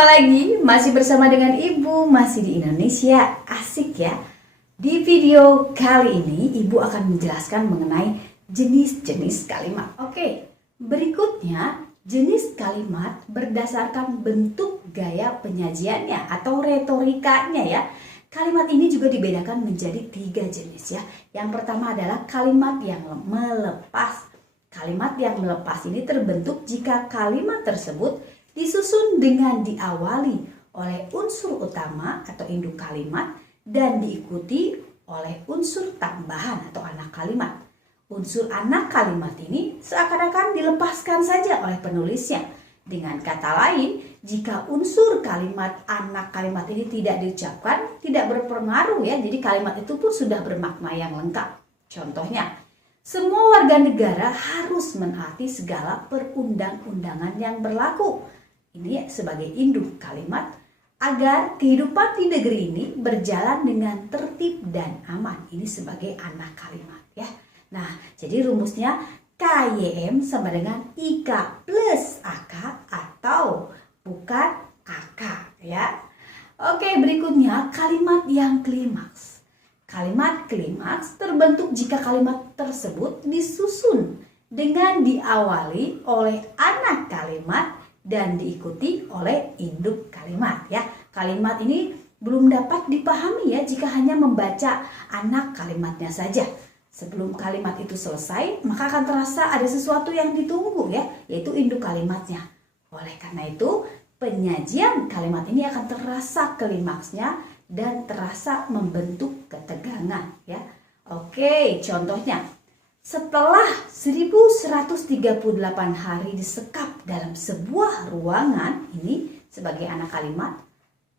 Jumpa lagi, masih bersama dengan Ibu, masih di Indonesia. Asik ya. Di video kali ini Ibu akan menjelaskan mengenai jenis-jenis kalimat. Oke, berikutnya jenis kalimat berdasarkan bentuk gaya penyajiannya atau retorikanya ya. Kalimat ini juga dibedakan menjadi 3 jenis ya. Yang pertama adalah kalimat yang melepas. Kalimat yang melepas ini terbentuk jika kalimat tersebut disusun dengan diawali oleh unsur utama atau induk kalimat dan diikuti oleh unsur tambahan atau anak kalimat. Unsur anak kalimat ini seakan-akan dilepaskan saja oleh penulisnya. Dengan kata lain, jika unsur kalimat anak kalimat ini tidak diucapkan, tidak berpengaruh ya. Jadi kalimat itu pun sudah bermakna yang lengkap. Contohnya, semua warga negara harus menaati segala perundang-undangan yang berlaku. Ini sebagai induk kalimat agar kehidupan di negeri ini berjalan dengan tertib dan aman. Ini sebagai anak kalimat ya. Nah, jadi rumusnya KYM sama dengan IK plus AK atau bukan AK ya. Oke, berikutnya kalimat yang klimaks. Kalimat klimaks terbentuk jika kalimat tersebut disusun dengan diawali oleh anak kalimat dan diikuti oleh induk kalimat ya. Kalimat ini belum dapat dipahami ya jika hanya membaca anak kalimatnya saja. Sebelum kalimat itu selesai, maka akan terasa ada sesuatu yang ditunggu ya, yaitu induk kalimatnya. Oleh karena itu, penyajian kalimat ini akan terasa klimaksnya dan terasa membentuk ketegangan ya. Oke, contohnya setelah 1138 hari disekap dalam sebuah ruangan, ini sebagai anak kalimat,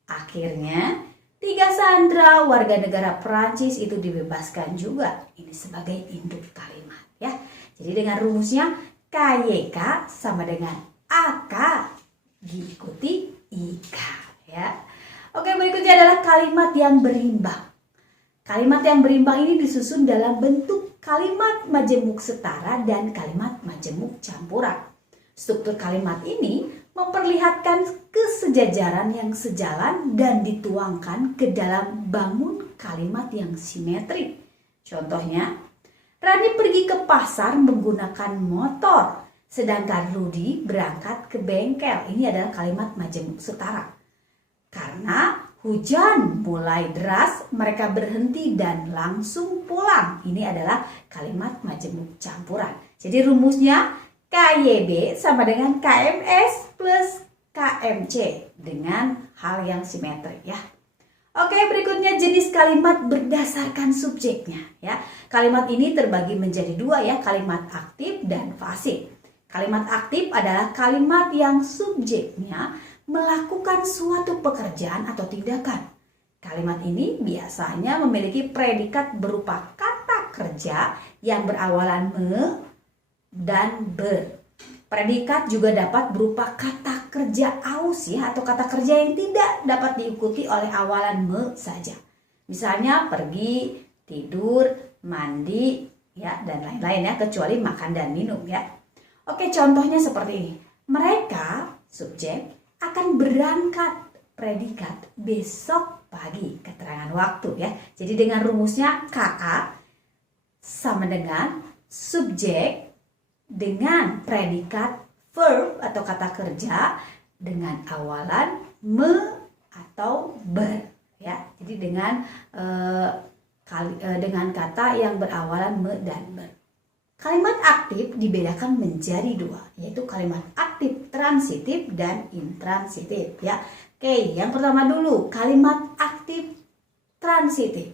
akhirnya 3 sandera warga negara Prancis itu dibebaskan juga. Ini sebagai induk kalimat ya. Jadi dengan rumusnya KYK sama dengan AK diikuti IK ya. Oke, berikutnya adalah kalimat yang berimbang. Kalimat yang berimbang ini disusun dalam bentuk kalimat majemuk setara dan kalimat majemuk campuran. Struktur kalimat ini memperlihatkan kesejajaran yang sejalan dan dituangkan ke dalam bangun kalimat yang simetrik. Contohnya, Rani pergi ke pasar menggunakan motor, sedangkan Rudi berangkat ke bengkel. Ini adalah kalimat majemuk setara. Karena hujan mulai deras, mereka berhenti dan langsung pulang. Ini adalah kalimat majemuk campuran. Jadi rumusnya KYB sama dengan KMS plus KMC dengan hal yang simetrik ya. Oke, berikutnya jenis kalimat berdasarkan subjeknya ya. Kalimat ini terbagi menjadi 2 ya, kalimat aktif dan pasif. Kalimat aktif adalah kalimat yang subjeknya melakukan suatu pekerjaan atau tindakan. Kalimat ini biasanya memiliki predikat berupa kata kerja yang berawalan me dan ber. Predikat juga dapat berupa kata kerja aus ya, atau kata kerja yang tidak dapat diikuti oleh awalan me saja. Misalnya pergi, tidur, mandi ya, dan lain-lain ya, kecuali makan dan minum ya. Oke, contohnya seperti ini. Mereka, subjek, akan berangkat, predikat, besok pagi, keterangan waktu ya. Jadi dengan rumusnya KA sama dengan subjek dengan predikat verb atau kata kerja dengan awalan me atau ber ya. Jadi dengan kata yang berawalan me dan ber. Kalimat aktif dibedakan menjadi 2, yaitu kalimat aktif transitif dan intransitif ya. Oke, yang pertama dulu kalimat aktif transitif.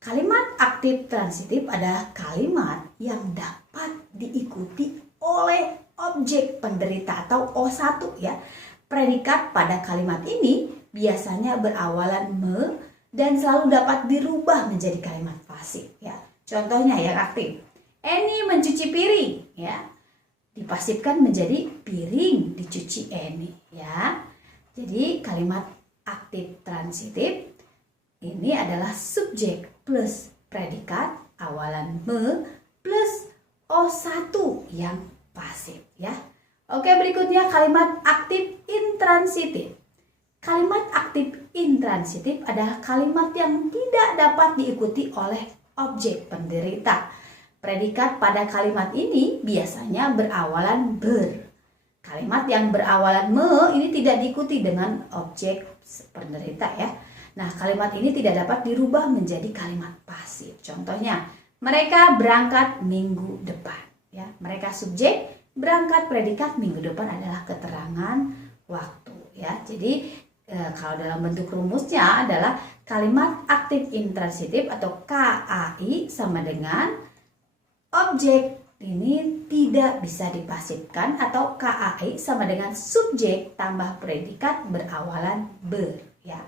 Kalimat aktif transitif adalah kalimat yang dapat diikuti oleh objek penderita atau O1 ya. Predikat pada kalimat ini biasanya berawalan me dan selalu dapat dirubah menjadi kalimat pasif ya. Contohnya yang aktif, Eni mencuci piring ya, dipasifkan menjadi piring dicuci Eni ya. Jadi kalimat aktif transitif ini adalah subjek plus predikat awalan me plus O1 yang pasif ya. Oke, berikutnya kalimat aktif intransitif. Kalimat aktif intransitif adalah kalimat yang tidak dapat diikuti oleh objek penderita. Predikat pada kalimat ini biasanya berawalan ber. Kalimat yang berawalan me ini tidak diikuti dengan objek penderita ya. Nah, kalimat ini tidak dapat dirubah menjadi kalimat pasif. Contohnya, mereka berangkat minggu depan ya. Mereka subjek, berangkat predikat, minggu depan adalah keterangan waktu ya. Jadi kalau dalam bentuk rumusnya adalah kalimat aktif intransitif atau KAI sama dengan objek ini tidak bisa dipasifkan atau KAI sama dengan subjek tambah predikat berawalan ber ya.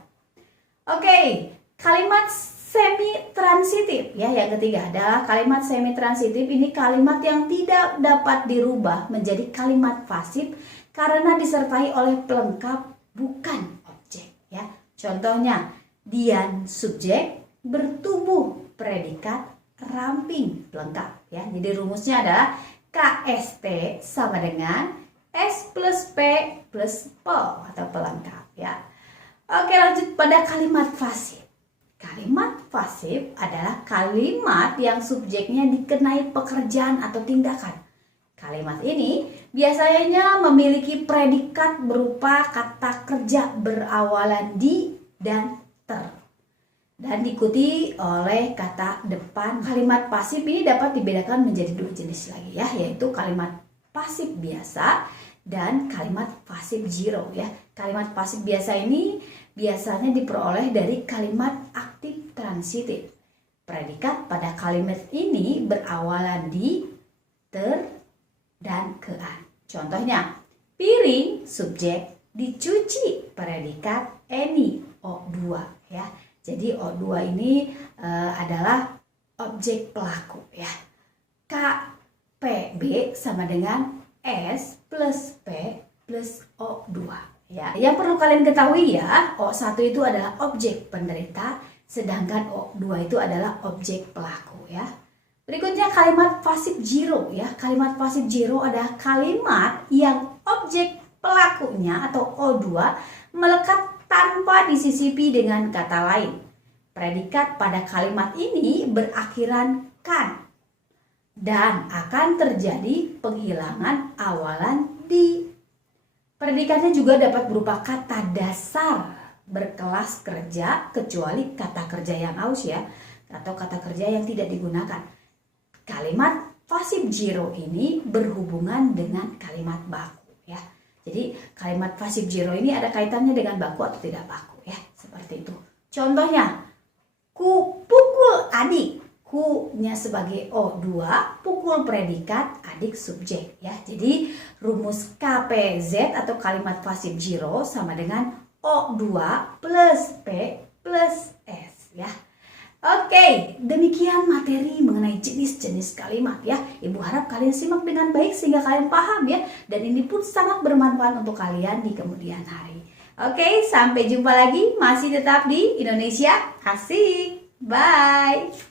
Oke, kalimat semi transitif ya, yang ketiga adalah kalimat semi transitif. Ini kalimat yang tidak dapat dirubah menjadi kalimat pasif karena disertai oleh pelengkap bukan objek ya. Contohnya, Dian subjek, bertubuh predikat, ramping pelengkap ya. Jadi rumusnya adalah KST sama dengan S plus P plus P atau pelengkap ya. Oke, lanjut pada kalimat pasif. Kalimat pasif adalah kalimat yang subjeknya dikenai pekerjaan atau tindakan. Kalimat ini biasanya memiliki predikat berupa kata kerja berawalan di dan ter, dan diikuti oleh kata depan. Kalimat pasif ini dapat dibedakan menjadi dua jenis lagi ya, yaitu kalimat pasif biasa dan kalimat pasif zero ya. Kalimat pasif biasa ini biasanya diperoleh dari kalimat aktif transitif. Predikat pada kalimat ini berawalan di, ter, dan kean. Contohnya, piring subjek, dicuci predikat, any O2 ya. Jadi O2 ini adalah objek pelaku ya. KPB sama dengan S plus P plus O2 ya. Yang perlu kalian ketahui ya, O1 itu adalah objek penderita, sedangkan O2 itu adalah objek pelaku ya. Berikutnya kalimat pasif zero ya. Kalimat pasif zero adalah kalimat yang objek pelakunya atau O2 melekat tanpa disisipi dengan kata lain. Predikat pada kalimat ini berakhiran kan dan akan terjadi penghilangan awalan di. Predikatnya juga dapat berupa kata dasar berkelas kerja kecuali kata kerja yang aus ya, atau kata kerja yang tidak digunakan. Kalimat pasif zero ini berhubungan dengan kalimat baku ya. Jadi kalimat pasif zero ini ada kaitannya dengan baku atau tidak baku ya, seperti itu. Contohnya, ku pukul adik. Ku-nya sebagai O2, pukul predikat, adik subjek ya. Jadi rumus KPZ atau kalimat pasif zero sama dengan O2 plus P plus S ya. Oke, demikian materi mengenai jenis-jenis kalimat ya. Ibu harap kalian simak dengan baik sehingga kalian paham ya. Dan ini pun sangat bermanfaat untuk kalian di kemudian hari. Oke, sampai jumpa lagi. Masih tetap di Indonesia Asik. Bye.